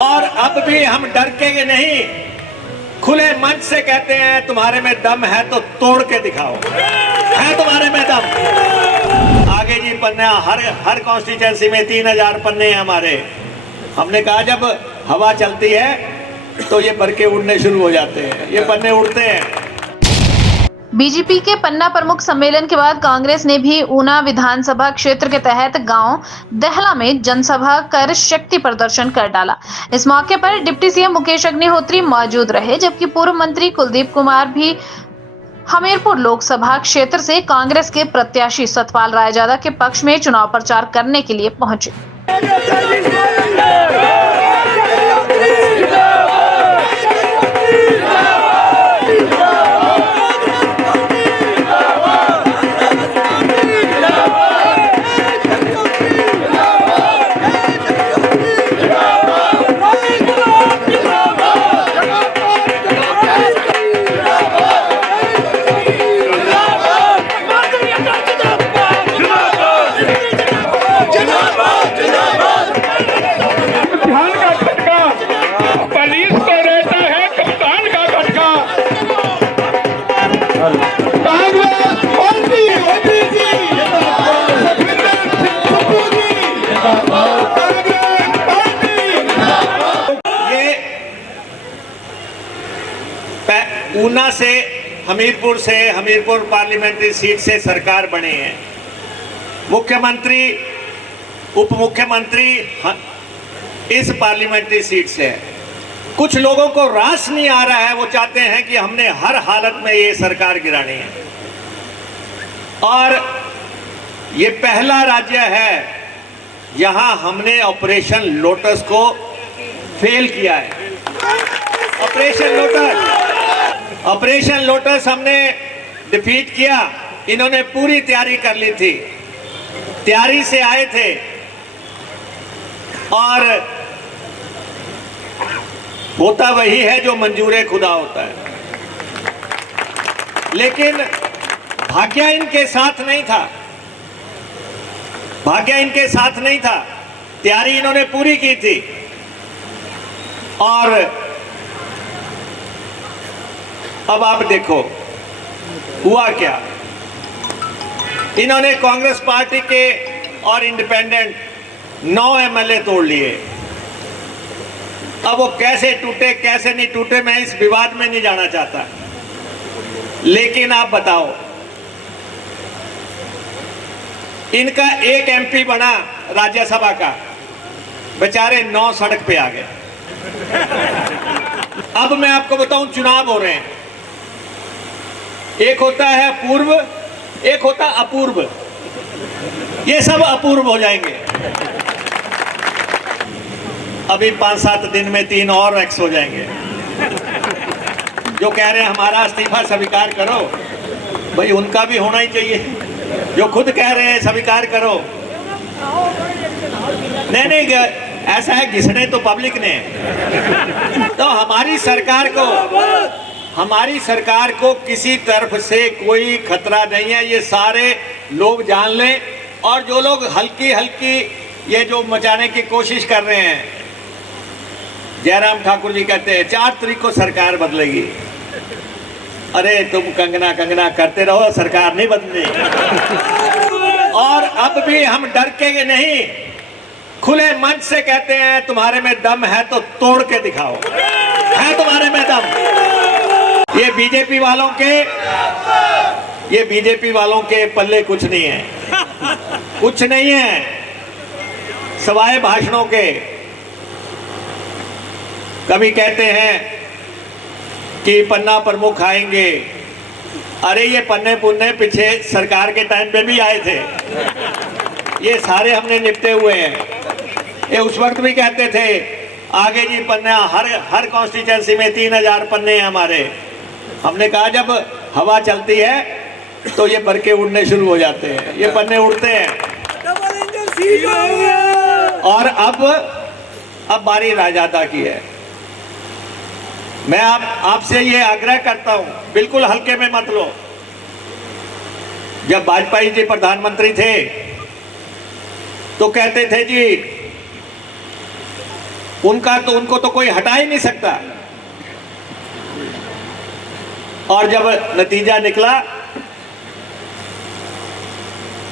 और अब भी हम डरकेंगे नहीं, खुले मंच से कहते हैं तुम्हारे में दम है तो तोड़ के दिखाओ, है तुम्हारे में दम। आगे जी पन्ना हर कॉन्स्टिट्यूंसी में 3000 पन्ने हैं हमारे। हमने कहा जब हवा चलती है तो ये बरके उड़ने शुरू हो जाते हैं, ये पन्ने उड़ते हैं। बीजेपी के पन्ना प्रमुख सम्मेलन के बाद कांग्रेस ने भी ऊना विधानसभा क्षेत्र के तहत गांव दहला में जनसभा कर शक्ति प्रदर्शन कर डाला। इस मौके पर डिप्टी सीएम मुकेश अग्निहोत्री मौजूद रहे, जबकि पूर्व मंत्री कुलदीप कुमार भी हमीरपुर लोकसभा क्षेत्र से कांग्रेस के प्रत्याशी सतपाल रायजादा के पक्ष में चुनाव प्रचार करने के लिए पहुंचे। ऊना से हमीरपुर पार्लियामेंट्री सीट से सरकार बने हैं। मुख्यमंत्री उप मुख्यमंत्री इस पार्लियामेंट्री सीट से है। कुछ लोगों को रास नहीं आ रहा है, वो चाहते हैं कि हमने हर हालत में ये सरकार गिरानी है। और ये पहला राज्य है यहां हमने ऑपरेशन लोटस को फेल किया है। ऑपरेशन लोटस हमने डिफीट किया। इन्होंने पूरी तैयारी कर ली थी, तैयारी से आए थे और होता वही है जो मंजूरे खुदा होता है। लेकिन भाग्य इनके साथ नहीं था, तैयारी इन्होंने पूरी की थी। और अब आप देखो हुआ क्या। इन्होंने कांग्रेस पार्टी के और इंडिपेंडेंट 9 एमएलए तोड़ लिए। अब वो कैसे टूटे कैसे नहीं टूटे मैं इस विवाद में नहीं जाना चाहता, लेकिन आप बताओ, इनका एक एमपी बना राज्यसभा का, बेचारे 9 सड़क पे आ गए। अब मैं आपको बताऊं, चुनाव हो रहे हैं, एक होता है पूर्व, एक होता अपूर्व। ये सब अपूर्व हो जाएंगे। अभी 5-7 दिन में 3 और एक्स हो जाएंगे। जो कह रहे हैं हमारा इस्तीफा स्वीकार करो, भाई उनका भी होना ही चाहिए। जो खुद कह रहे हैं स्वीकार करो, नहीं ऐसा है, घिसने तो पब्लिक ने। तो हमारी सरकार को किसी तरफ से कोई खतरा नहीं है, ये सारे लोग जान लें। और जो लोग हल्की ये जो मचाने की कोशिश कर रहे हैं, जयराम ठाकुर जी कहते हैं 4 तारीख को सरकार बदलेगी। अरे तुम कंगना करते रहो, सरकार नहीं बदलेगी। और अब भी हम डरकेंगे नहीं, खुले मंच से कहते हैं तुम्हारे में दम है तो तोड़ के दिखाओ, है तुम्हारे में दम। ये बीजेपी वालों के पल्ले कुछ नहीं है, सवाए भाषणों के। कभी कहते हैं कि पन्ना प्रमुख आएंगे। अरे ये पन्ने पुन्ने पीछे सरकार के टाइम पे भी आए थे, ये सारे हमने निपटे हुए हैं। ये उस वक्त भी कहते थे आगे जी पन्ना हर कॉन्स्टिट्यूंसी में 3000 पन्ने हैं हमारे। हमने कहा जब हवा चलती है तो ये बरके उड़ने शुरू हो जाते हैं, ये पन्ने उड़ते हैं। और अब बारी रायजादा की है। मैं आपसे ये आग्रह करता हूं, बिल्कुल हल्के में मत लो। जब वाजपेयी जी प्रधानमंत्री थे तो कहते थे जी उनको तो कोई हटा ही नहीं सकता। और जब नतीजा निकला,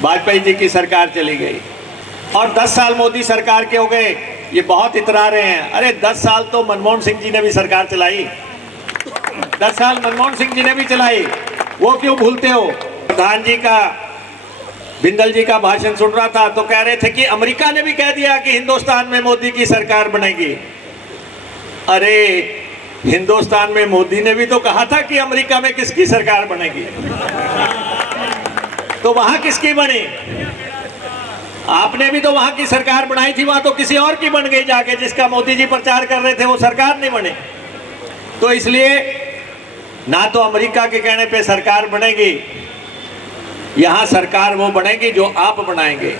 वाजपेयी जी की सरकार चली गई और 10 साल मोदी सरकार के हो गए। ये बहुत इतरा रहे हैं, अरे 10 साल तो मनमोहन सिंह जी ने भी सरकार चलाई, 10 साल मनमोहन सिंह जी ने भी चलाई, वो क्यों भूलते हो? प्रधान जी का, बिंदल जी का भाषण सुन रहा था तो कह रहे थे कि अमेरिका ने भी कह दिया कि हिंदुस्तान में मोदी की सरकार बनेगी। अरे हिंदुस्तान में मोदी ने भी तो कहा था कि अमेरिका में किसकी सरकार बनेगी, तो वहां किसकी बनी? आपने भी तो वहां की सरकार बनाई थी, वहां तो किसी और की बन गई जाके, जिसका मोदी जी प्रचार कर रहे थे वो सरकार नहीं बनी। तो इसलिए ना तो अमेरिका के कहने पे सरकार बनेगी, यहां सरकार वो बनेगी जो आप बनाएंगे।